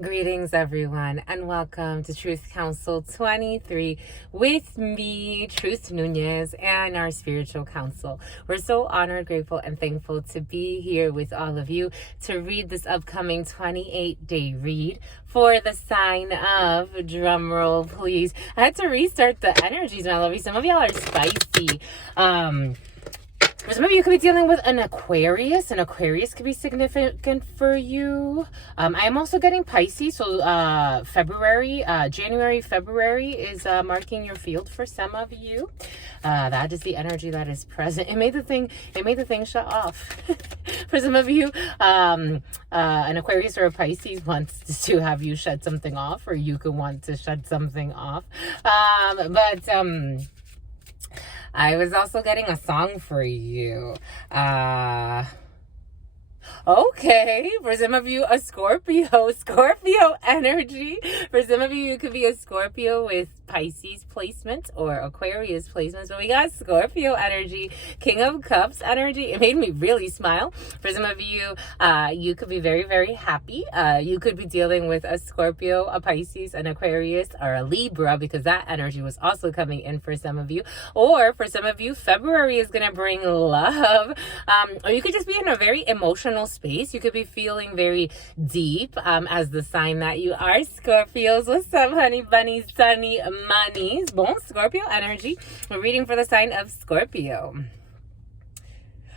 Greetings, everyone, and welcome to Truth Council 23 with me, Truth Nunez, and our spiritual council. We're so honored, grateful, and thankful to be here with all of you to read this upcoming 28-day read for the sign of, drumroll please. I had to restart the energies, my lovey. Some of y'all are spicy. For some of you, could be dealing with an Aquarius. An Aquarius could be significant for you. I'm also getting Pisces. So January, February is marking your field for some of you. That is the energy that is present. It made the thing shut off. For some of you, an Aquarius or a Pisces wants to have you shut something off, or you could want to shut something off. I was also getting a song for you. Okay, for some of you, a Scorpio energy. For some of you, it could be a Scorpio with Pisces placement or Aquarius placements. But we got Scorpio energy, King of Cups energy. It made me really smile. For some of you, you could be very, very happy. You could be dealing with a Scorpio, a Pisces, an Aquarius, or a Libra, because that energy was also coming in for some of you. Or for some of you, February is going to bring love. Or you could just be in a very emotional space. You could be feeling very deep as the sign that you are. Scorpios, what's up, honey bunnies, sunny monies? Bon, Scorpio energy. We're reading for the sign of Scorpio.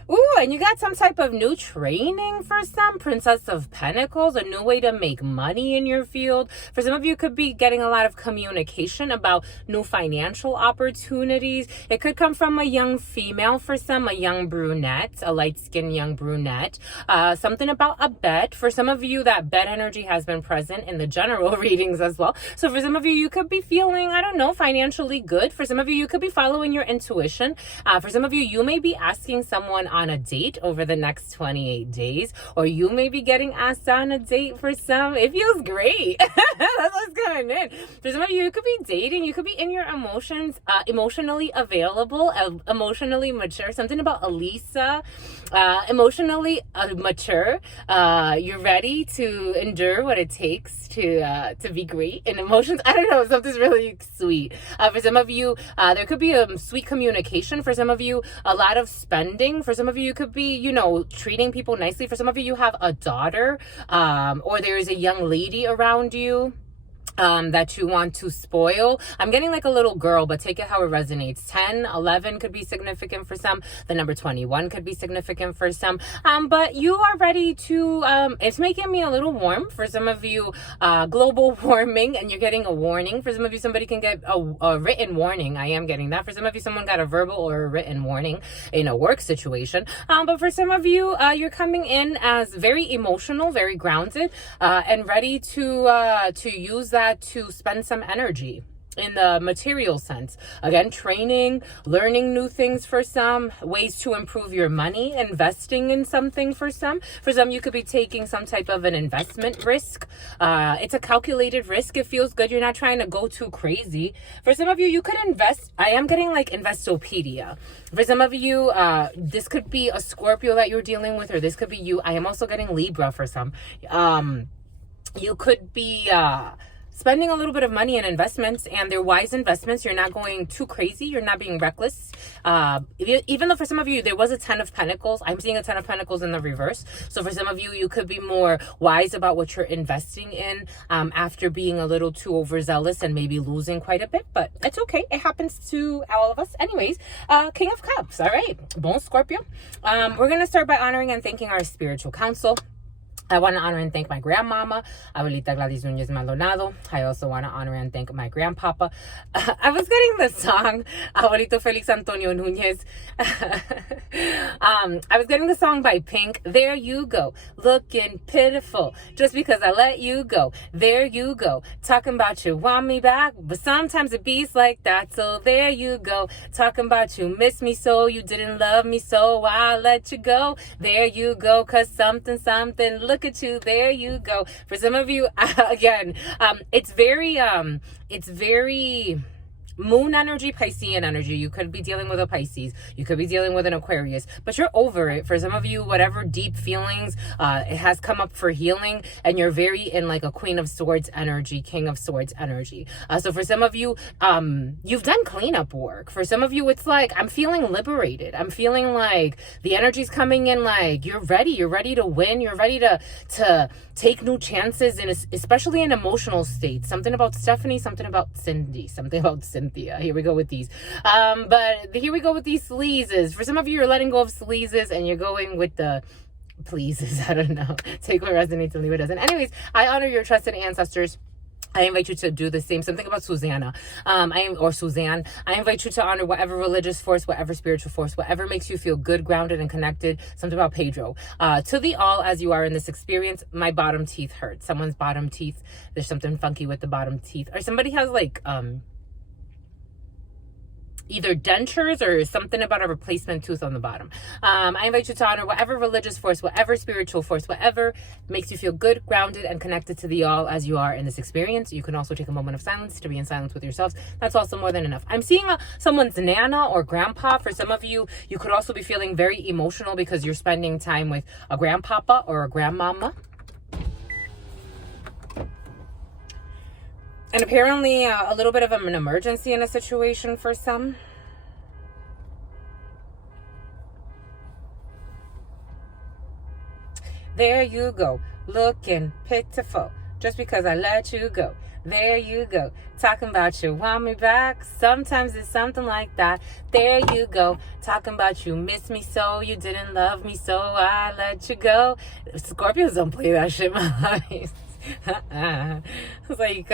Ooh, and you got some type of new training for some. Princess of Pentacles, a new way to make money in your field. For some of you, could be getting a lot of communication about new financial opportunities. It could come from a young female for some, a young brunette, a light-skinned young brunette. Something about a bet. For some of you, that bet energy has been present in the general readings as well. So for some of you, you could be feeling, I don't know, financially good. For some of you, you could be following your intuition. For some of you, you may be asking someone on a date over the next 28 days, or you may be getting asked on a date. For some, it feels great. That's what's going in. For some of you, you could be dating, you could be in your emotions, emotionally available, emotionally mature. Something about Elisa, emotionally mature. You're ready to endure what it takes to be great in emotions. I don't know, something's really sweet. For some of you, there could be a sweet communication. For some of you, a lot of spending. For some of you, could be, treating people nicely. For some of you, you have a daughter, or there is a young lady around you that you want to spoil. I'm getting like a little girl, but take it how it resonates. 10, 11 could be significant for some. The number 21 could be significant for some. But you are ready to, it's making me a little warm. For some of you, global warming, and you're getting a warning. For some of you, somebody can get a written warning. I am getting that. For some of you, someone got a verbal or a written warning in a work situation. But for some of you, you're coming in as very emotional, very grounded, and ready to use that to spend some energy in the material sense. Again, training, learning new things for some, ways to improve your money, investing in something for some. For some, you could be taking some type of an investment risk. It's a calculated risk. It feels good. You're not trying to go too crazy. For some of you, you could invest. I am getting like Investopedia. For some of you, this could be a Scorpio that you're dealing with, or this could be you. I am also getting Libra for some. You could be spending a little bit of money in investments, and they're wise investments. You're not going too crazy. You're not being reckless. Even though for some of you, there was a 10 of Pentacles. I'm seeing a 10 of Pentacles in the reverse. So for some of you, you could be more wise about what you're investing in after being a little too overzealous and maybe losing quite a bit. But it's okay. It happens to all of us. Anyways, King of Cups. All right. Bon Scorpio. We're going to start by honoring and thanking our spiritual council. I want to honor and thank my grandmama, Abuelita Gladys Nunez Maldonado. I also want to honor and thank my grandpapa. I was getting the song, Abuelito Felix Antonio Nunez. I was getting the song by Pink. There you go, looking pitiful, just because I let you go. There you go, talking about you want me back, but sometimes it beats like that. So there you go, talking about you miss me so, you didn't love me so I let you go. There you go, cause something, look at you, there you go. For some of you, again, it's very moon energy, Piscean energy. You could be dealing with a Pisces. You could be dealing with an Aquarius, but you're over it. For some of you, whatever deep feelings, it has come up for healing, and you're very in like a Queen of Swords energy, King of Swords energy. So for some of you, you've done cleanup work. For some of you, it's like, I'm feeling liberated. I'm feeling like the energy's coming in, like you're ready to win. You're ready to take new chances, and especially in emotional states. Something about Stephanie, something about Cindy, something about Cynthia. Here we go with these. But here we go with these sleazes. For some of you, you're letting go of sleazes and you're going with the pleases. I don't know. Take what resonates and leave what doesn't. Anyways, I honor your trusted ancestors. I invite you to do the same. Something about Susanna, or Suzanne. I invite you to honor whatever religious force, whatever spiritual force, whatever makes you feel good, grounded, and connected. Something about Pedro. To the all, as you are in this experience, my bottom teeth hurt. Someone's bottom teeth. There's something funky with the bottom teeth, or somebody has like either dentures or something about a replacement tooth on the bottom. I invite you to honor whatever religious force, whatever spiritual force, whatever makes you feel good, grounded, and connected to the all as you are in this experience. You can also take a moment of silence to be in silence with yourselves. That's also more than enough. I'm seeing someone's nana or grandpa. For some of you, you could also be feeling very emotional because you're spending time with a grandpapa or a grandmama. And apparently a little bit of an emergency in a situation for some. There you go, looking pitiful, just because I let you go. There you go, talking about you want me back. Sometimes it's something like that. There you go, talking about you miss me so, you didn't love me so I let you go. Scorpios don't play that shit, my life. It's like,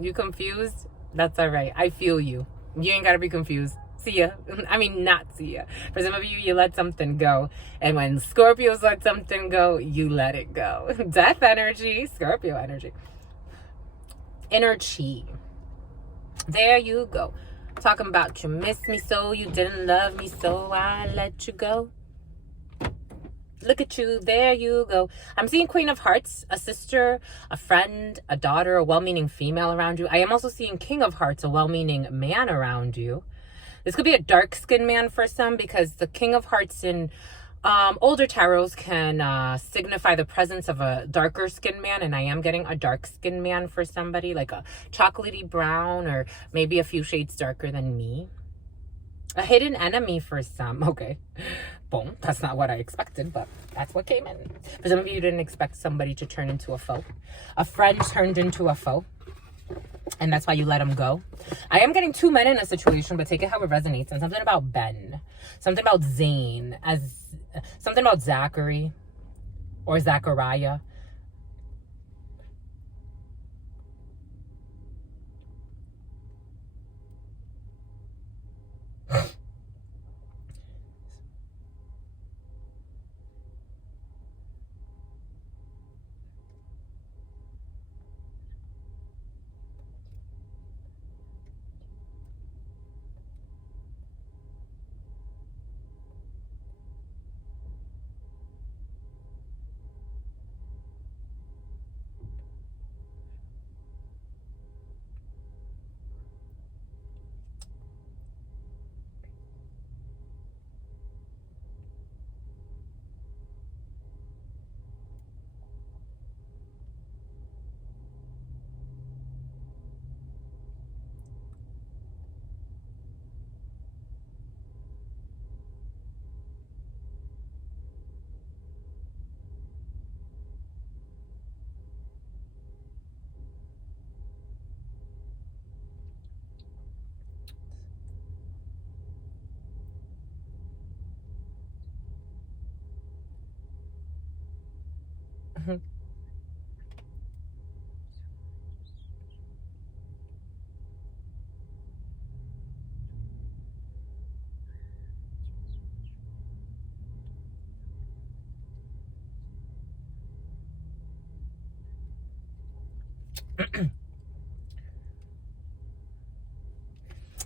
you confused? That's all right. I feel you. You ain't gotta be confused. See ya. I mean, not see ya. For some of you, you let something go. And when Scorpios let something go, you let it go. Death energy, Scorpio energy. Inner chi. There you go. Talking about you miss me so, you didn't love me so I let you go. Look at you. There you go. I'm seeing Queen of Hearts, a sister, a friend, a daughter, a well-meaning female around you. I am also seeing King of Hearts, a well-meaning man around you. This could be a dark-skinned man for some, because the King of Hearts in older tarots can signify the presence of a darker-skinned man, and I am getting a dark-skinned man for somebody, like a chocolatey brown or maybe a few shades darker than me. A hidden enemy for some. Okay. Boom. That's not what I expected, but that's what came in. For some of you, didn't expect somebody to turn into a foe. A friend turned into a foe, and that's why you let him go. I am getting two men in a situation, but take it how it resonates. And something about Ben. Something about Zane. Something about Zachary or Zachariah.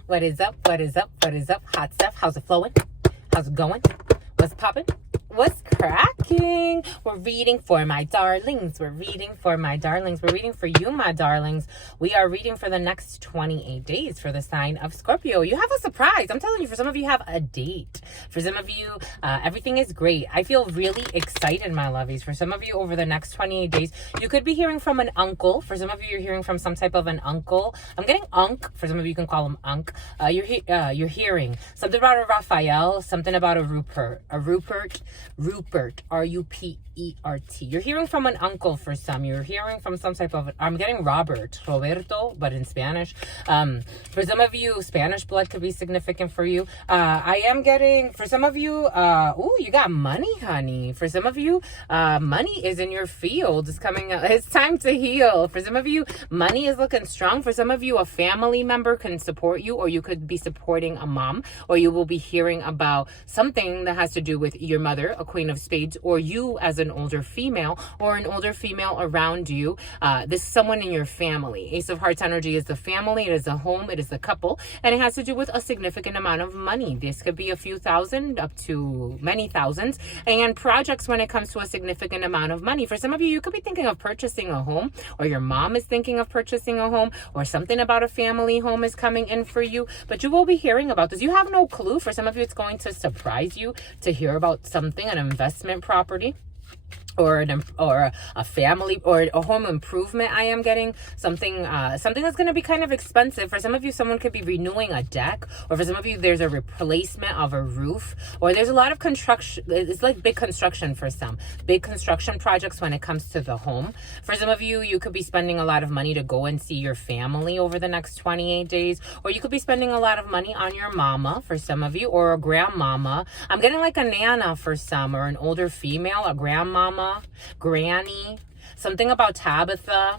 What is up? What is up? What is up? Hot stuff. How's it flowing? How's it going? What's popping? What's cracking? cracking. We're reading for my darlings. We're reading for my darlings. We're reading for you, my darlings. We are reading for the next 28 days for the sign of Scorpio. You have a surprise. I'm telling you, for some of you have a date. For some of you, everything is great. I feel really excited, my lovies. For some of you, over the next 28 days, you could be hearing from an uncle. For some of you, you're hearing from some type of an uncle. I'm getting unk. For some of you, you can call him unk. You're hearing something about a Raphael, something about a Rupert, R-U-P-E-R-T. You're hearing from an uncle for some. You're hearing from some type of, I'm getting Roberto, but in Spanish. For some of you, Spanish blood could be significant for you. I am getting, for some of you, you got money, honey. For some of you, money is in your field. It's coming up. It's time to heal. For some of you, money is looking strong. For some of you, a family member can support you, or you could be supporting a mom, or you will be hearing about something that has to do with your mother, a Queen of Spades, or you as an older female, or an older female around you. This is someone in your family. Ace of Hearts energy is the family, it is the home, it is the couple, and it has to do with a significant amount of money. This could be a few thousand up to many thousands, and projects when it comes to a significant amount of money. For some of you, you could be thinking of purchasing a home, or your mom is thinking of purchasing a home, or something about a family home is coming in for you, but you will be hearing about this. You have no clue. For some of you, it's going to surprise you to hear about something, an investment property, or a family, or a home improvement. I am getting something that's going to be kind of expensive. For some of you, someone could be renewing a deck, or for some of you, there's a replacement of a roof, or there's a lot of construction. It's like big construction for some, big construction projects when it comes to the home. For some of you, you could be spending a lot of money to go and see your family over the next 28 days, or you could be spending a lot of money on your mama for some of you, or a grandmama. I'm getting like a nana for some, or an older female, a grandmama, granny, something about Tabitha.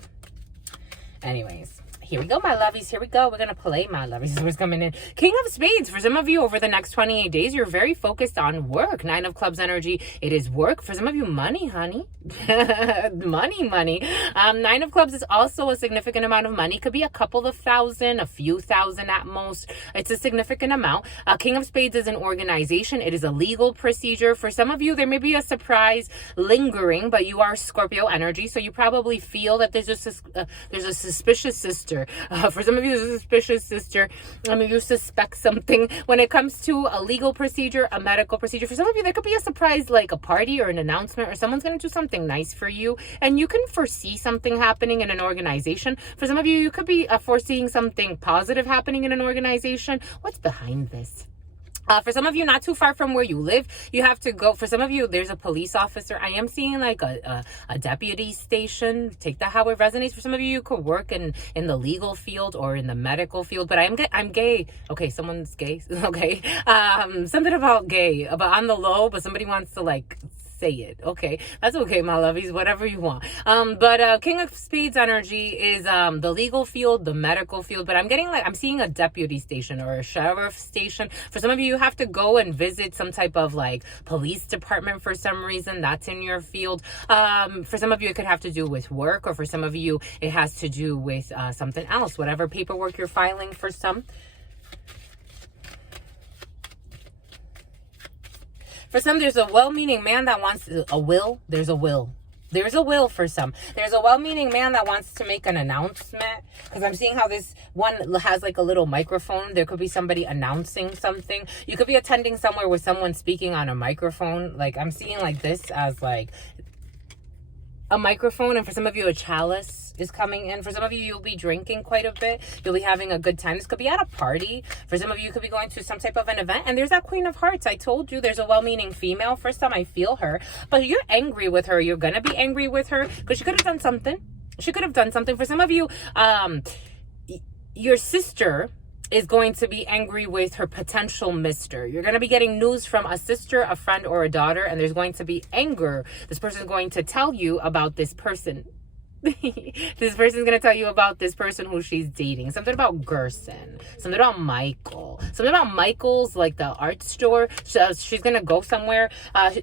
Anyways, here we go, my lovies. Here we go. We're going to play, my lovies. This is what's coming in. King of Spades. For some of you, over the next 28 days, you're very focused on work. Nine of Clubs energy. It is work. For some of you, money, honey. money. Nine of Clubs is also a significant amount of money. Could be a couple of thousand, a few thousand at most. It's a significant amount. King of Spades is an organization. It is a legal procedure. For some of you, there may be a surprise lingering, but you are Scorpio energy, so you probably feel that there's a suspicious sister. For some of you, there's a suspicious sister. You suspect something when it comes to a legal procedure, a medical procedure. For some of you, there could be a surprise, like a party or an announcement, or someone's going to do something nice for you, and you can foresee something happening in an organization. For some of you, you could be foreseeing something positive happening in an organization. What's behind this? For some of you, not too far from where you live, you have to go. For some of you, there's a police officer. I am seeing like a deputy station. Take that how it resonates. For some of you, you could work in the legal field or in the medical field. But I'm gay. Okay, someone's gay. Okay, something about gay, but on the low. But somebody wants to like say it. Okay, that's okay, my lovies, whatever you want. But King of Spades energy is the legal field, the medical field, but I'm seeing a deputy station or a sheriff station. For some of you, you have to go and visit some type of like police department for some reason. That's in your field. For some of you, it could have to do with work, or for some of you, it has to do with something else, whatever paperwork you're filing for some. For some, there's a well-meaning man that wants a will. There's a will. There's a will for some. There's a well-meaning man that wants to make an announcement, because I'm seeing how this one has like a little microphone. There could be somebody announcing something. You could be attending somewhere with someone speaking on a microphone. Like I'm seeing like this as like a microphone, and for some of you, a chalice is coming in. For some of you, you'll be drinking quite a bit. You'll be having a good time. This could be at a party. For some of you, you could be going to some type of an event. And there's that Queen of Hearts. I told you there's a well-meaning female. For some, I feel her. But you're angry with her. You're going to be angry with her because she could have done something. She could have done something. For some of you, your sister is going to be angry with her potential mister. You're going to be getting news from a sister, a friend, or a daughter, and there's going to be anger. This person is going to tell you about this person. This person's going to tell you about this person who she's dating. Something about Gerson. Something about Michael. Something about Michael's, like the art store. She's going to go somewhere.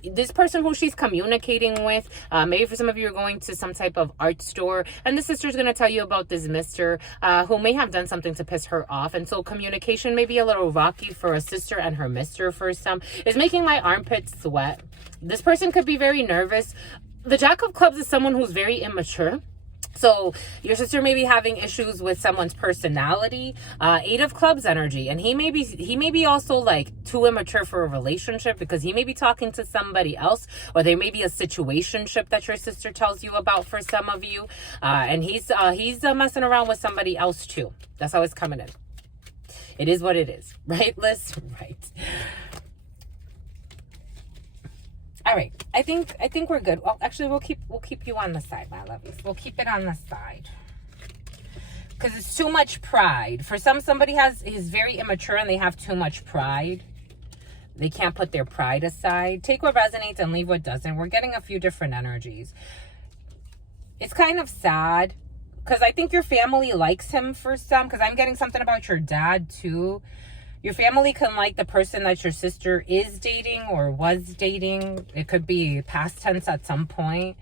This person who she's communicating with, maybe for some of you are going to some type of art store. And the sister's going to tell you about this mister who may have done something to piss her off. And so communication may be a little rocky for a sister and her mister for some. It's making my armpits sweat. This person could be very nervous. The Jack of Clubs is someone who's very immature. So your sister may be having issues with someone's personality. Eight of Clubs energy, and he may be also like too immature for a relationship, because he may be talking to somebody else, or there may be a situationship that your sister tells you about for some of you, and he's messing around with somebody else too. That's how it's coming in. It is what it is, right, Liz? Right. All right, I think we're good. Well, actually, we'll keep you on the side, my lovies. We'll keep it on the side, because it's too much pride. For somebody is very immature and they have too much pride. They can't put their pride aside. Take what resonates and leave what doesn't. We're getting a few different energies. It's kind of sad, because I think your family likes him for some, because I'm getting something about your dad too. Your family can like the person that your sister is dating or was dating. It could be past tense at some point.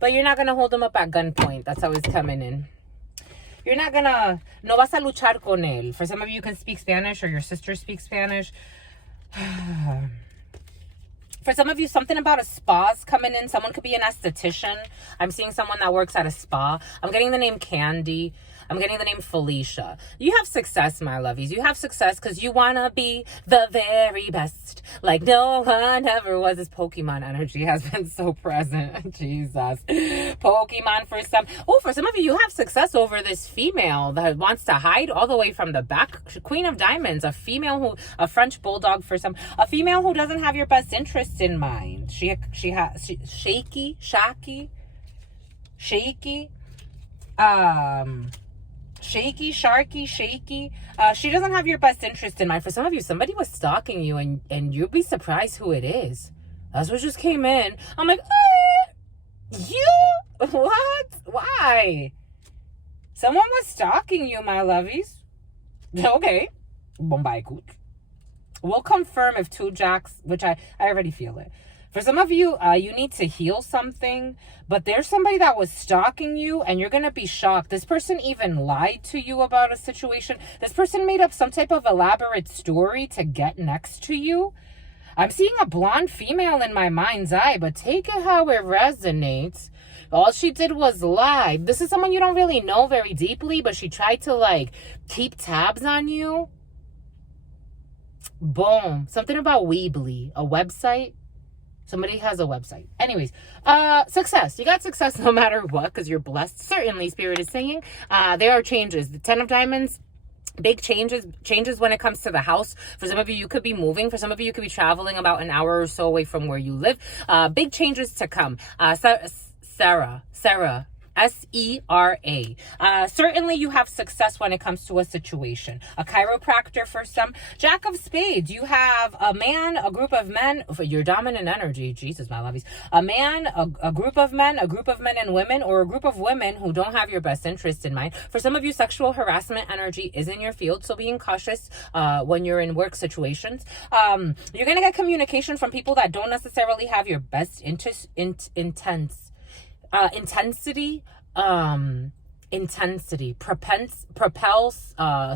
But you're not going to hold them up at gunpoint. That's how it's coming in. You're not going to... No vas a luchar con él. For some of you can speak Spanish, or your sister speaks Spanish. For some of you, something about a spa's coming in. Someone could be an esthetician. I'm seeing someone that works at a spa. I'm getting the name Candy. I'm getting the name Felicia. You have success, my lovies. You have success because you want to be the very best. Like no one ever was. This Pokemon energy has been so present. Jesus. Pokemon for some. Oh, for some of you, you have success over this female that wants to hide all the way from the back. Queen of Diamonds. A French bulldog for some. A female who doesn't have your best interest in mind. She shaky. Shaky, sharky, shaky. She doesn't have your best interest in mind. For some of you, somebody was stalking you, and you'd be surprised who it is. That's what just came in. I'm like, you? What? Why? Someone was stalking you, my lovies. Okay. Bombay coot. We'll confirm if two jacks, which I already feel it. For some of you, you need to heal something, but there's somebody that was stalking you, and you're going to be shocked. This person even lied to you about a situation. This person made up some type of elaborate story to get next to you. I'm seeing a blonde female in my mind's eye, but take it how it resonates. All she did was lie. This is someone you don't really know very deeply, but she tried to, like, keep tabs on you. Boom. Something about Weebly, a website. Somebody has a website. Anyways, success. You got success no matter what, because you're blessed. Certainly, Spirit is saying. There are changes. The 10 of Diamonds, big changes when it comes to the house. For some of you, you could be moving. For some of you, you could be traveling about an hour or so away from where you live. Big changes to come. Sarah. S-E-R-A. Certainly you have success when it comes to a situation. A chiropractor for some. Jack of Spades. You have a man, a group of men. For your dominant energy. Jesus, my lovies. A man, a group of men and women, or a group of women who don't have your best interest in mind. For some of you, sexual harassment energy is in your field, so being cautious when you're in work situations. You're going to get communication from people that don't necessarily have your best interest, intensity, propels,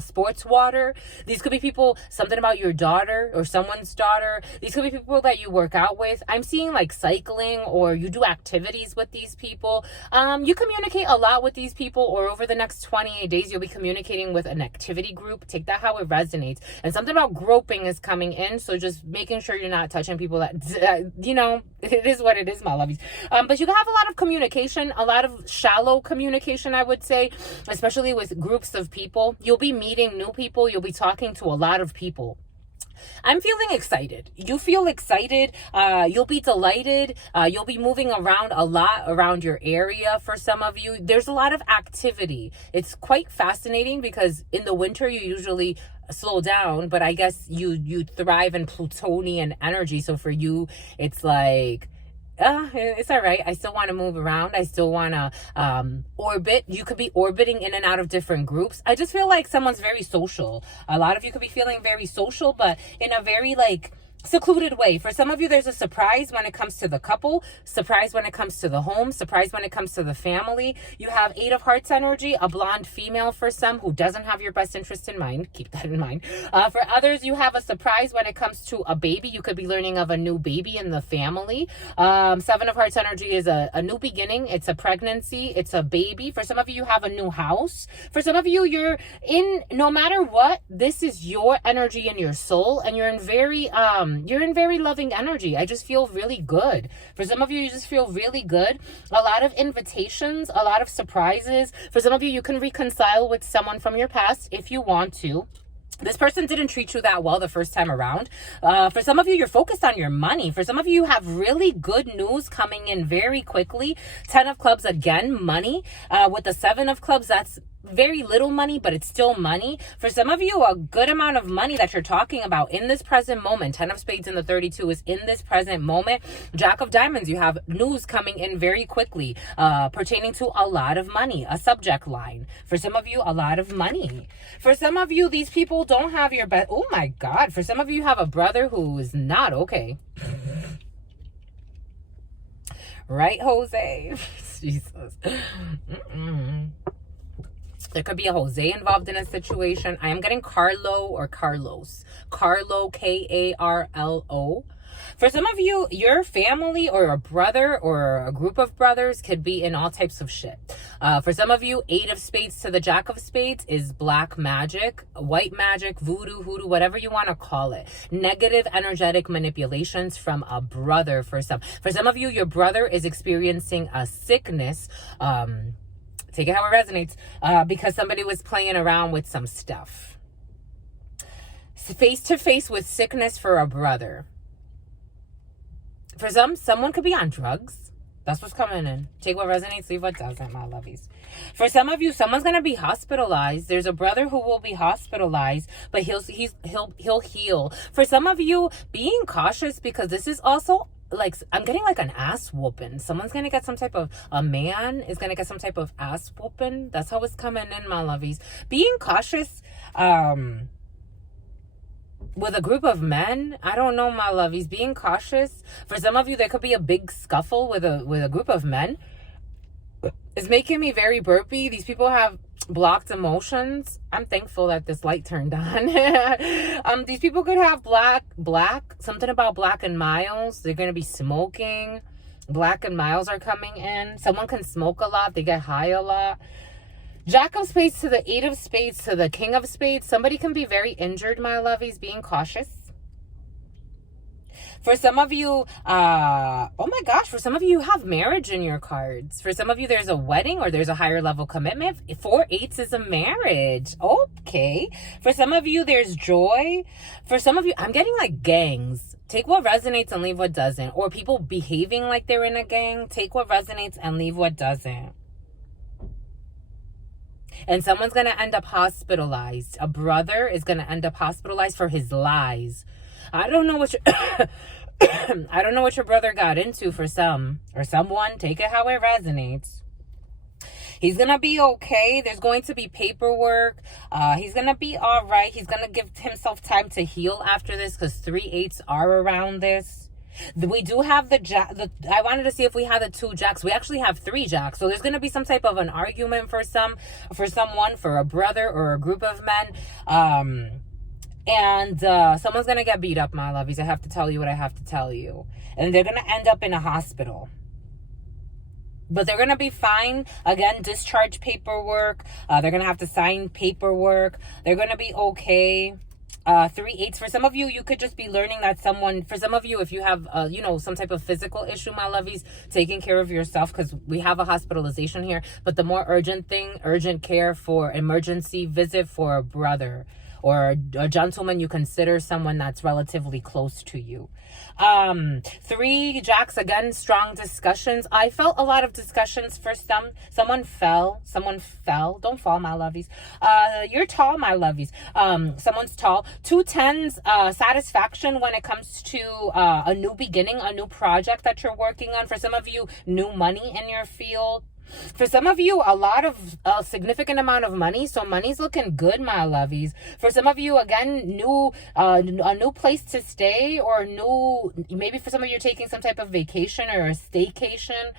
sports water. These could be people, something about your daughter or someone's daughter. These could be people that you work out with. I'm seeing like cycling, or you do activities with these people. You communicate a lot with these people, or over the next 28 days, you'll be communicating with an activity group. Take that how it resonates. And something about groping is coming in. So just making sure you're not touching people that, it is what it is, my lovies. But you have a lot of communication, a lot of shallow communication, I would say, especially with groups of people. You'll be meeting new people. You'll be talking to a lot of people. I'm feeling excited. You feel excited. You'll be delighted. You'll be moving around a lot around your area. For some of you, there's a lot of activity. It's quite fascinating because in the winter, you usually slow down, but I guess you thrive in Plutonian energy. So for you, it's like it's all right. I still want to move around. I still want to orbit. You could be orbiting in and out of different groups. I just feel like someone's very social. A lot of you could be feeling very social, but in a very like secluded way. For some of you, there's a surprise when it comes to the couple, surprise when it comes to the home, surprise when it comes to the family. You have 8 of Hearts energy, a blonde female for some who doesn't have your best interest in mind. Keep that in mind. For others, you have a surprise when it comes to a baby. You could be learning of a new baby in the family. 7 of Hearts energy is a new beginning. It's a pregnancy. It's a baby. For some of you, you have a new house. For some of you, you're in, no matter what, this is your energy in your soul, and you're in very loving energy. I just feel really good. For some of you, you just feel really good. A lot of invitations, a lot of surprises. For some of you, you can reconcile with someone from your past if you want to. This person didn't treat you that well the first time around. For some of you, you're focused on your money. For some of you, you have really good news coming in very quickly. 10 of clubs, again, money. With the 7 of clubs, that's very little money, but it's still money. For some of you, a good amount of money that you're talking about in this present moment. 10 of spades in the 32 is in this present moment. Jack of diamonds, you have news coming in very quickly, pertaining to a lot of money, a subject line. For some of you, a lot of money. For some of you, these people don't have your best. Oh my God. For some of you, you have a brother who is not okay. Right, Jose? Jesus. There could be a Jose involved in a situation. I am getting Carlo or Carlos. Carlo, Karlo. For some of you, your family or a brother or a group of brothers could be in all types of shit. For some of you, 8 of spades to the Jack of spades is black magic, white magic, voodoo, hoodoo, whatever you want to call it. Negative energetic manipulations from a brother for some. For some of you, your brother is experiencing a sickness. Take it how it resonates, because somebody was playing around with some stuff. Face to face with sickness for a brother. For someone could be on drugs. That's what's coming in. Take what resonates, leave what doesn't, my lovies. For some of you, someone's going to be hospitalized. There's a brother who will be hospitalized, but he'll heal. For some of you, being cautious, because this is also like, I'm getting like an ass whooping. Someone's gonna get some type of, a man is gonna get some type of ass whooping. That's how it's coming in, my lovies. Being cautious with a group of men, I don't know, my lovies. Being cautious. For some of you, there could be a big scuffle with a group of men. It's making me very burpy. These people have blocked emotions. I'm thankful that this light turned on. These people could have something about Black and Miles. They're going to be smoking. Black and Miles are coming in. Someone can smoke a lot. They get high a lot. Jack of spades to the 8 of spades to the King of spades. Somebody can be very injured, my lovies. Being cautious. For some of you, oh my gosh, for some of you, you have marriage in your cards. For some of you, there's a wedding or there's a higher level commitment. 4 8s is a marriage. Okay. For some of you, there's joy. For some of you, I'm getting like gangs. Take what resonates and leave what doesn't. Or people behaving like they're in a gang. Take what resonates and leave what doesn't. And someone's going to end up hospitalized. A brother is going to end up hospitalized for his lies. I don't know what I don't know what your brother got into for some or someone. Take it how it resonates. He's going to be okay. There's going to be paperwork. He's going to be all right. He's going to give himself time to heal after this because 3 8s are around this. We do have the jack. I wanted to see if we had the 2 jacks. We actually have 3 jacks. So there's going to be some type of an argument for someone, for a brother or a group of men. And someone's going to get beat up, my lovies. I have to tell you what I have to tell you. And they're going to end up in a hospital. But they're going to be fine. Again, discharge paperwork. They're going to have to sign paperwork. They're going to be okay. 3 8s. For some of you, you could just be learning that someone, for some of you, if you have, some type of physical issue, my lovies, taking care of yourself, because we have a hospitalization here. But the more urgent thing, urgent care for emergency visit for a brother or a gentleman you consider someone that's relatively close to you. 3 jacks, again, strong discussions. I felt a lot of discussions for someone fell. Don't fall, my lovies. You're tall, my lovies. Someone's tall. 2 tens, satisfaction when it comes to a new beginning, a new project that you're working on. For some of you, new money in your field. For some of you, a significant amount of money. So money's looking good, my lovies. For some of you, again, a new place to stay, or maybe for some of you, you're taking some type of vacation or a staycation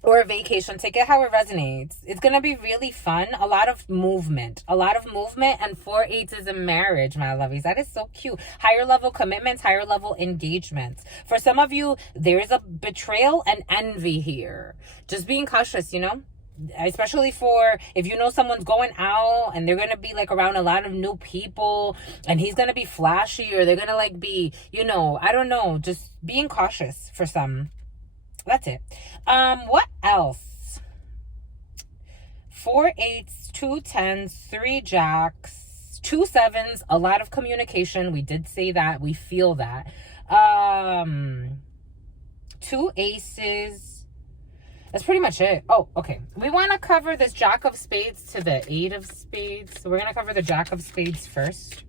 or a vacation. Take it how it resonates. It's going to be really fun. A lot of movement, and 4 8s is a marriage, my lovies. That is so cute. Higher level commitments, higher level engagements. For some of you, there's a betrayal and envy here. Just being cautious, especially for if you know someone's going out and they're going to be like around a lot of new people, and he's going to be flashy, or they're going to like be, I don't know, just being cautious for some. That's it. What else? 4 8s, 2 10s, 3 jacks, 2 7s, a lot of communication. We did say that. We feel that. 2 aces. That's pretty much it. Oh, okay. We want to cover this Jack of Spades to the 8 of Spades. So we're going to cover the Jack of Spades first.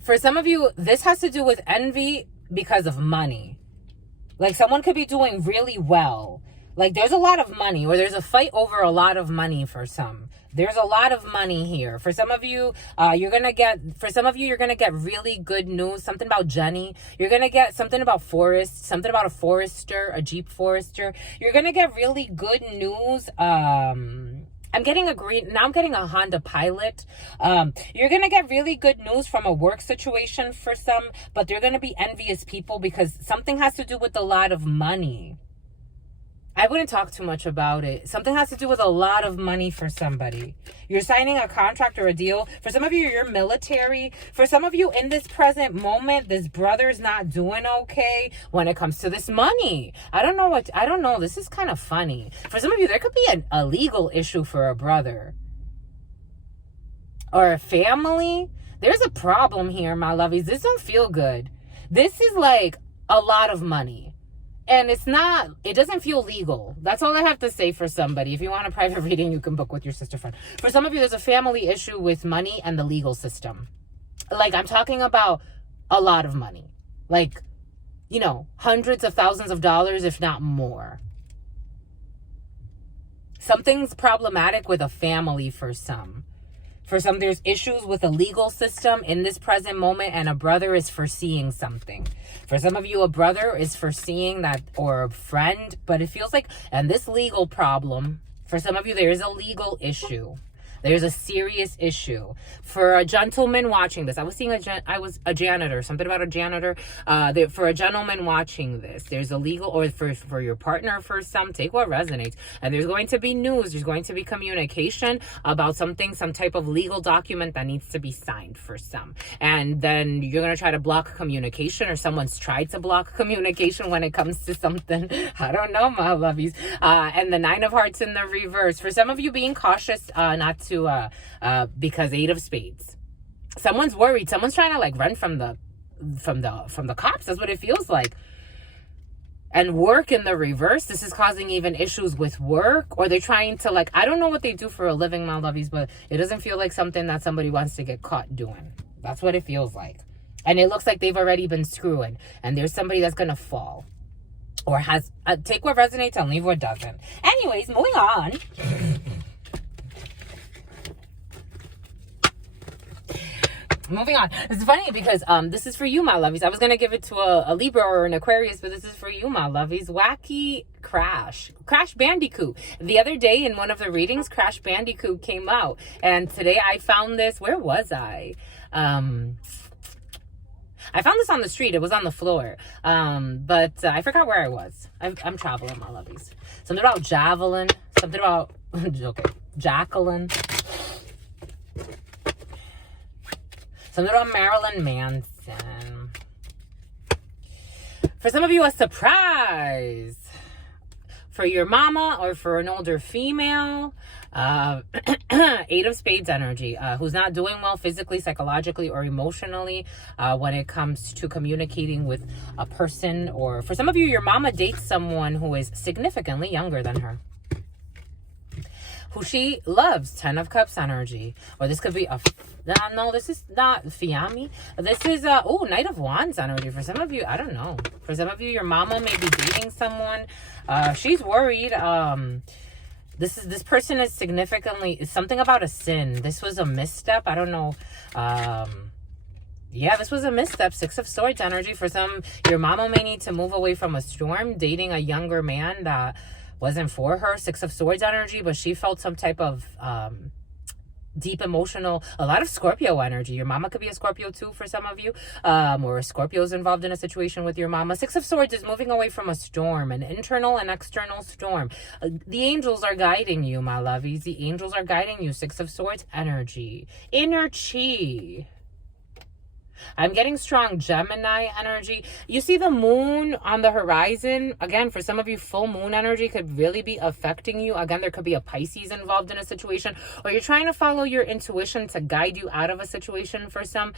For some of you, this has to do with envy because of money. Like someone could be doing really well. Like there's a lot of money, or there's a fight over a lot of money for some. There's a lot of money here. For some of you, you're going to get really good news. Something about Jenny. You're going to get something about Forest, something about a Forester, a Jeep Forester. You're going to get really good news. I'm getting a Honda Pilot. You're going to get really good news from a work situation for some, but they're going to be envious people because something has to do with a lot of money. I wouldn't talk too much about it. Something has to do with a lot of money for somebody. You're signing a contract or a deal. For some of you, you're military. For some of you, in this present moment, this brother's not doing okay when it comes to this money. I don't know. This is kind of funny. For some of you, there could be a legal issue for a brother or a family. There's a problem here, my lovies. This don't feel good. This is like a lot of money. And it doesn't feel legal. That's all I have to say for somebody. If you want a private reading, you can book with your sister friend. For some of you, there's a family issue with money and the legal system. Like, I'm talking about a lot of money. Like, hundreds of thousands of dollars, if not more. Something's problematic with a family for some. For some, there's issues with the legal system in this present moment, and a brother is foreseeing something. For some of you, a brother is foreseeing that, or a friend, but it feels like, and this legal problem, for some of you, there is a legal issue. There's a serious issue. For a gentleman watching this, I was a janitor, something about a janitor. For a gentleman watching this, there's a legal, or for your partner, for some, take what resonates. And there's going to be news, there's going to be communication about something, some type of legal document that needs to be signed for some. And then you're going to try to block communication, or someone's tried to block communication when it comes to something. I don't know, my lovies. And the 9 of Hearts in the reverse. For some of you, being cautious, not to because 8 of Spades. Someone's worried. Someone's trying to like run from the cops. That's what it feels like. And work in the reverse. This is causing even issues with work, or they're trying to like, I don't know what they do for a living, my lovies, but it doesn't feel like something that somebody wants to get caught doing. That's what it feels like. And it looks like they've already been screwing, and there's somebody that's gonna fall, or has take what resonates and leave what doesn't. Anyways, moving on. Moving on. It's funny because this is for you, my lovies. I was going to give it to a Libra or an Aquarius, but this is for you, my lovies. Wacky Crash Bandicoot. The other day in one of the readings, Crash Bandicoot came out. And today I found this. Where was I? I found this on the street. It was on the floor. But I forgot where I was. I'm traveling, my lovies. Something about javelin. Something about... okay. Jacqueline. Something about Marilyn Manson. For some of you, a surprise. For your mama or for an older female, Eight of Spades energy, who's not doing well physically, psychologically, or emotionally when it comes to communicating with a person. Or for some of you, your mama dates someone who is significantly younger than her, who she loves. 10 of Cups energy. Or this could be no, this is not Fiami. This is Knight of Wands energy. For some of you, I don't know. For some of you, your mama may be dating someone. She's worried. This person is significantly, something about a sin. This was a misstep. I don't know. Yeah, this was a misstep. 6 of Swords energy. For some, your mama may need to move away from a storm, dating a younger man that wasn't for her. 6 of Swords energy, but she felt some type of deep emotional, a lot of Scorpio energy. Your mama could be a Scorpio too for some of you, or Scorpio's involved in a situation with your mama. 6 of Swords is moving away from a storm, an internal and external storm. The angels are guiding you, my lovies. The angels are guiding you. 6 of Swords energy. Inner chi. I'm getting strong Gemini energy. You see the moon on the horizon. Again, for some of you, full moon energy could really be affecting you. Again, there could be a Pisces involved in a situation, or you're trying to follow your intuition to guide you out of a situation for some.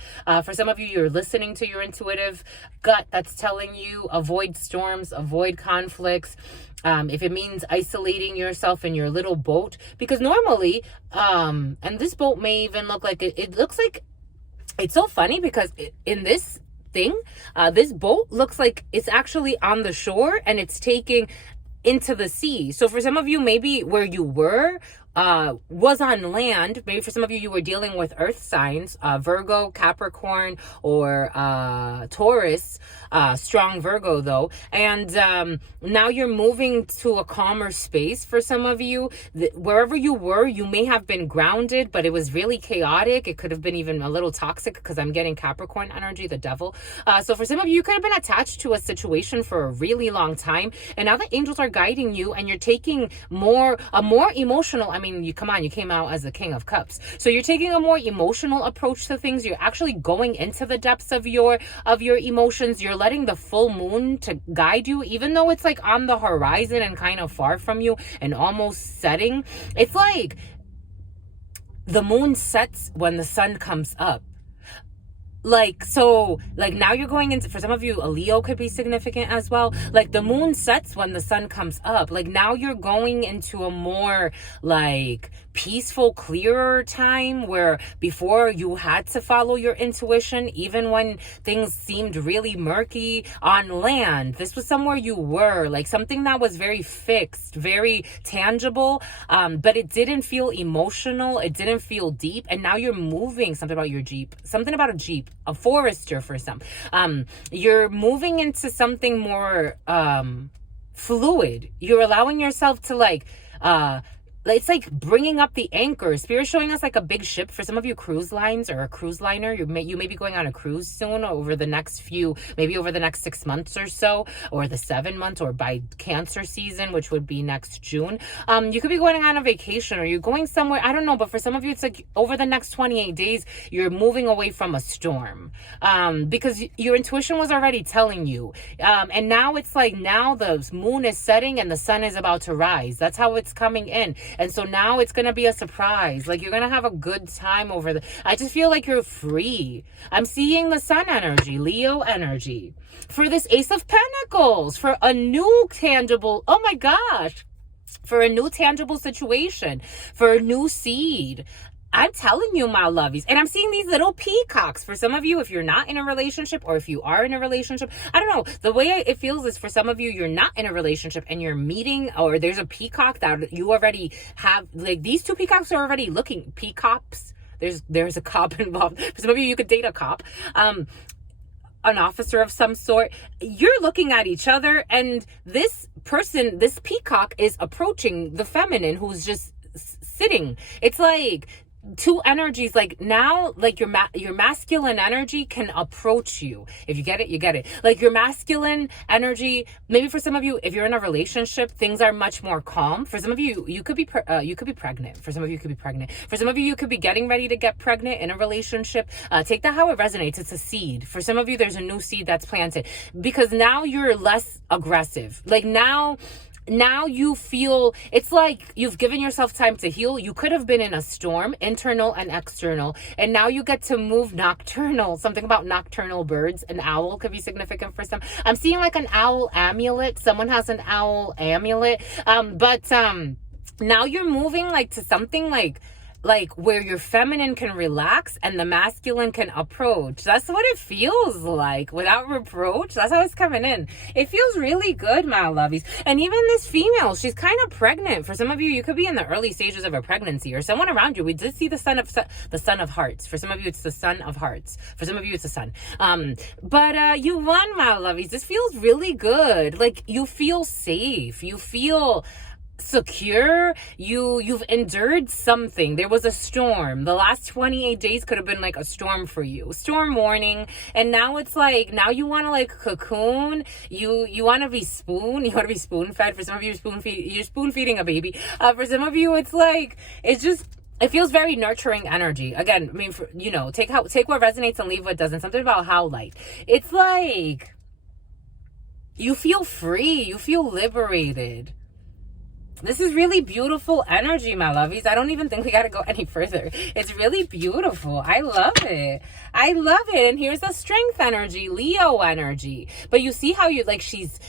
For some of you, you're listening to your intuitive gut that's telling you avoid storms, avoid conflicts. If it means isolating yourself in your little boat, because normally, and this boat may even look like it looks like, it's so funny because in this thing, this boat looks like it's actually on the shore and it's taking into the sea. So for some of you, maybe where you were was on land. Maybe for some of you, you were dealing with earth signs, Virgo, Capricorn, or Taurus, strong Virgo though. And now you're moving to a calmer space. For some of you, wherever you were, you may have been grounded, but it was really chaotic. It could have been even a little toxic, because I'm getting Capricorn energy, the devil. So for some of you, you could have been attached to a situation for a really long time, and now the angels are guiding you, and you're taking a more emotional, I mean, you came out as the King of Cups. So you're taking a more emotional approach to things. You're actually going into the depths of your emotions. You're letting the full moon to guide you, even though it's like on the horizon and kind of far from you and almost setting. It's like the moon sets when the sun comes up. Like, so, like, now you're going into, for some of you, a Leo could be significant as well. Like, the moon sets when the sun comes up. Like, now you're going into a more, like, peaceful, clearer time, where before you had to follow your intuition, even when things seemed really murky on land. This was somewhere you were, like, something that was very fixed, very tangible, but it didn't feel emotional. It didn't feel deep. And now you're moving, something about your Jeep, something about a Jeep, a Forester for some. You're moving into something more fluid. You're allowing yourself to, like, it's like bringing up the anchor. Spirit showing us like a big ship. For some of you, cruise lines or a cruise liner, you may be going on a cruise soon, over the next maybe over the next 6 months or so, or the 7 months, or by Cancer season, which would be next June. You could be going on a vacation, or you're going somewhere, I don't know, but for some of you, it's like over the next 28 days, you're moving away from a storm, because your intuition was already telling you. And now it's like, now the moon is setting and the sun is about to rise. That's how it's coming in. And so now it's going to be a surprise. Like, you're going to have a good time I just feel like you're free. I'm seeing the sun energy, Leo energy. For this Ace of Pentacles, for a new tangible, oh my gosh, for a new tangible situation, for a new seed. I'm telling you, my lovies. And I'm seeing these little peacocks. For some of you, if you're not in a relationship, or if you are in a relationship, I don't know. The way it feels is, for some of you, you're not in a relationship and you're meeting, or there's a peacock that you already have. Like, these two peacocks are already looking. Peacocks. There's a cop involved. For some of you, you could date a cop. An officer of some sort. You're looking at each other, and this person, this peacock, is approaching the feminine who's just sitting. It's like two energies. Like, now, like, your masculine energy can approach you. If you get it, you get it. Like, your masculine energy, maybe for some of you, if you're in a relationship, things are much more calm. For some of you, you could be pregnant. For some of you, you could be pregnant. For some of you, you could be getting ready to get pregnant in a relationship. Take that how it resonates. It's a seed. For some of you, there's a new seed that's planted, because now you're less aggressive. Like, now, now you feel it's like you've given yourself time to heal. You could have been in a storm, internal and external, and now you get to move nocturnal. Something about nocturnal birds. An owl could be significant for some. I'm seeing like an owl amulet. Someone has an owl amulet. But now you're moving like to something like where your feminine can relax and the masculine can approach. That's what it feels like, without reproach. That's how it's coming in. It feels really good, my lovies. And even this female, she's kind of pregnant. For some of you, you could be in the early stages of a pregnancy, or someone around you. We did see the son of hearts. For some of you, it's the son of hearts. For some of you, it's the sun. But you won, my lovies. This feels really good. Like, you feel safe. You feel secure. You've endured something. There was a storm. The last 28 days could have been like a storm for you, storm warning. And now it's like, now you want to like cocoon. You want to be spoon fed. For some of you, you're spoon feeding a baby. For some of you, it's like, it feels very nurturing energy. Again, I mean, take what resonates and leave what doesn't. Something about how light. It's like you feel free. You feel liberated. This is really beautiful energy, my lovies. I don't even think we got to go any further. It's really beautiful. I love it. I love it. And here's the strength energy, Leo energy. But you see how she's,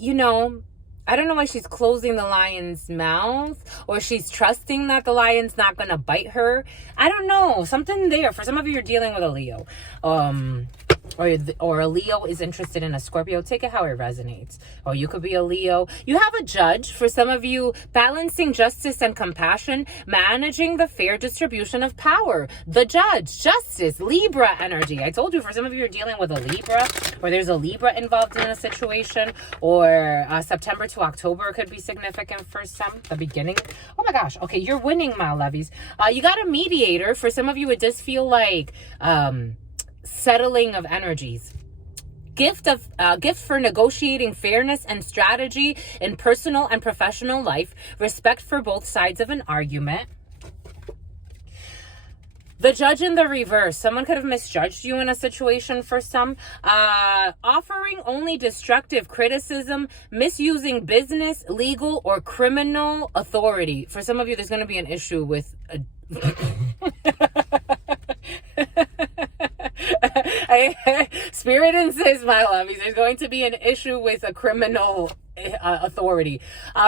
I don't know why she's closing the lion's mouth, or she's trusting that the lion's not going to bite her. I don't know. Something there. For some of you, you're dealing with a Leo. Or a Leo is interested in a Scorpio. Take it how it resonates. Or you could be a Leo. You have a judge. For some of you, balancing justice and compassion, managing the fair distribution of power. The judge, justice, Libra energy. I told you, for some of you, you're dealing with a Libra, or there's a Libra involved in a situation, or September to October could be significant for some, the beginning. Oh my gosh. Okay, you're winning, my lovies. You got a mediator. For some of you, it does feel like settling of energies. Gift for negotiating fairness and strategy in personal and professional life. Respect for both sides of an argument. The judge in the reverse. Someone could have misjudged you in a situation for some. Offering only destructive criticism, misusing business, legal, or criminal authority. For some of you, there's going to be an issue with Spirit insists, my lovies, there's going to be an issue with a criminal authority.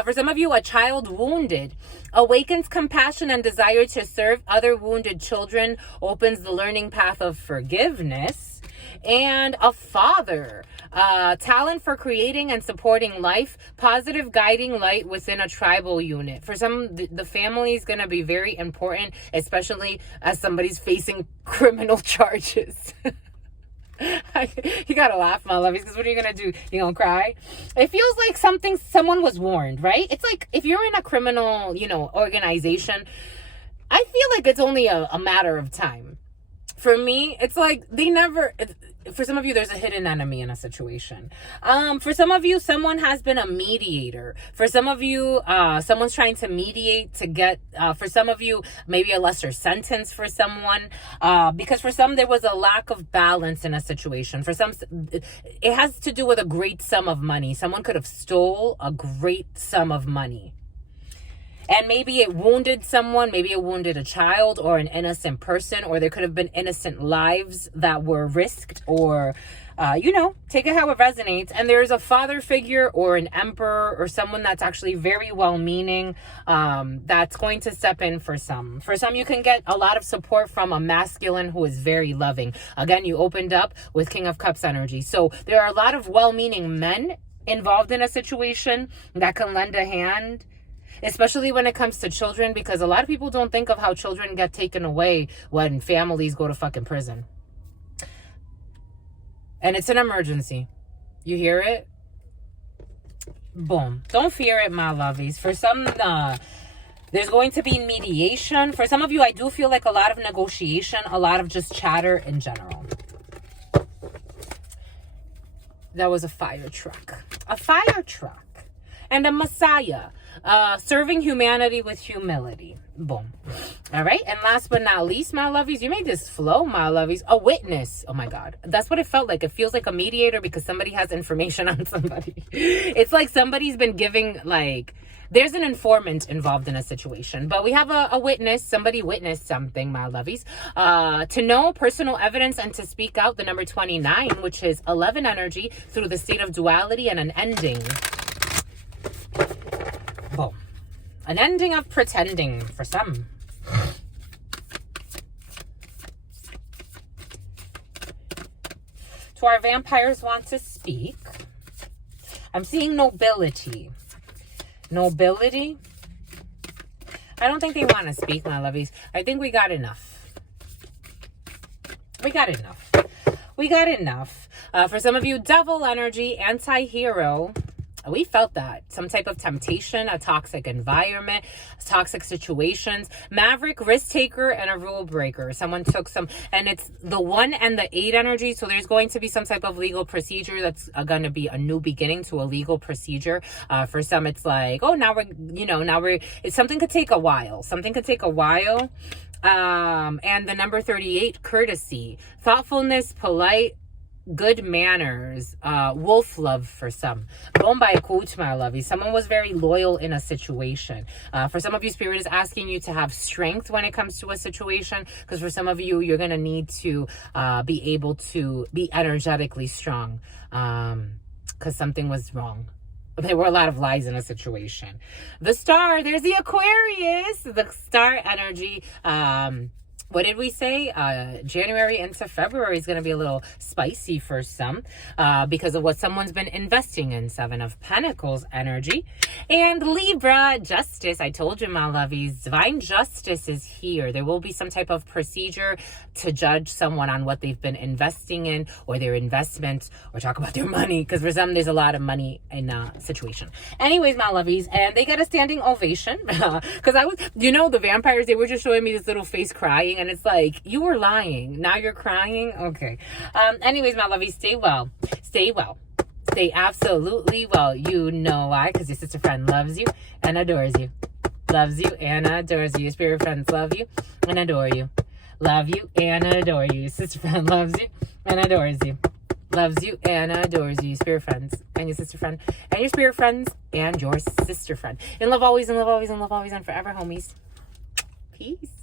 For some of you, a child wounded awakens compassion and desire to serve other wounded children, opens the learning path of forgiveness. And a father, talent for creating and supporting life, positive guiding light within a tribal unit. For some, the family is going to be very important, especially as somebody's facing criminal charges. You gotta laugh, my lovies, because what are you gonna do? You gonna cry? It feels like someone was warned, right? It's like if you're in a criminal, organization, I feel like it's only a matter of time. For me, it's like for some of you, there's a hidden enemy in a situation. For some of you, someone has been a mediator. For some of you, someone's trying to mediate to get, for some of you, maybe a lesser sentence for someone. Because for some, there was a lack of balance in a situation. For some, it has to do with a great sum of money. Someone could have stole a great sum of money. And maybe it wounded someone, maybe it wounded a child or an innocent person, or there could have been innocent lives that were risked, or, take it how it resonates. And there's a father figure or an emperor or someone that's actually very well-meaning, that's going to step in for some. For some, you can get a lot of support from a masculine who is very loving. Again, you opened up with King of Cups energy. So there are a lot of well-meaning men involved in a situation that can lend a hand, especially when it comes to children, because a lot of people don't think of how children get taken away when families go to fucking prison. And it's an emergency. You hear it? Boom. Don't fear it, my lovies. For some, there's going to be mediation. For some of you, I do feel like a lot of negotiation, a lot of just chatter in general. That was a fire truck. A fire truck. and a Messiah. Serving humanity with humility. Boom. All right. And last but not least, my lovies, you made this flow, my lovies. A witness. Oh my God. That's what it felt like. It feels like a mediator because somebody has information on somebody. It's like somebody's been giving, like, there's an informant involved in a situation. But we have a witness. Somebody witnessed something, my lovies. To know personal evidence and to speak out, the number 29, which is 11 energy through the state of duality and an ending. Boom. An ending of pretending for some. To our vampires want to speak. I'm seeing nobility. Nobility. I don't think they want to speak, my lovies. I think we got enough. We got enough. We got enough. For some of you, devil energy, anti-hero. We felt that. Some type of temptation, a toxic environment, toxic situations, maverick, risk taker, and a rule breaker. Someone took some, and it's the 1 and the 8 energy. So there's going to be some type of legal procedure that's going to be a new beginning to a legal procedure. For some, it's like, oh, now it's something could take a while. Something could take a while. And the number 38, courtesy, thoughtfulness, polite, good manners, wolf love for some. Going by a quote, my lovey. Someone was very loyal in a situation. For some of you, Spirit is asking you to have strength when it comes to a situation. Because for some of you, you're going to need to be able to be energetically strong. Because something was wrong. There were a lot of lies in a situation. The star, there's the Aquarius. The star energy. What did we say? January into February is going to be a little spicy for some because of what someone's been investing in. 7 of Pentacles energy. And Libra, justice. I told you, my lovies, divine justice is here. There will be some type of procedure to judge someone on what they've been investing in or their investments or talk about their money because for some, there's a lot of money in a situation. Anyways, my lovies, and they got a standing ovation because I was, the vampires, they were just showing me this little face crying. And it's like, you were lying. Now you're crying? Okay. Anyways, my lovies, stay well. Stay well. Stay absolutely well. You know why? Because your sister friend loves you and adores you. Loves you and adores you. Your spirit friends love you and adore you. Love you and adore you. Your sister friend loves you and adores you. Loves you and adores you. Your spirit friends and your sister friend and your spirit friends and your sister friend. In love always, in love always, in love always, and forever, homies. Peace.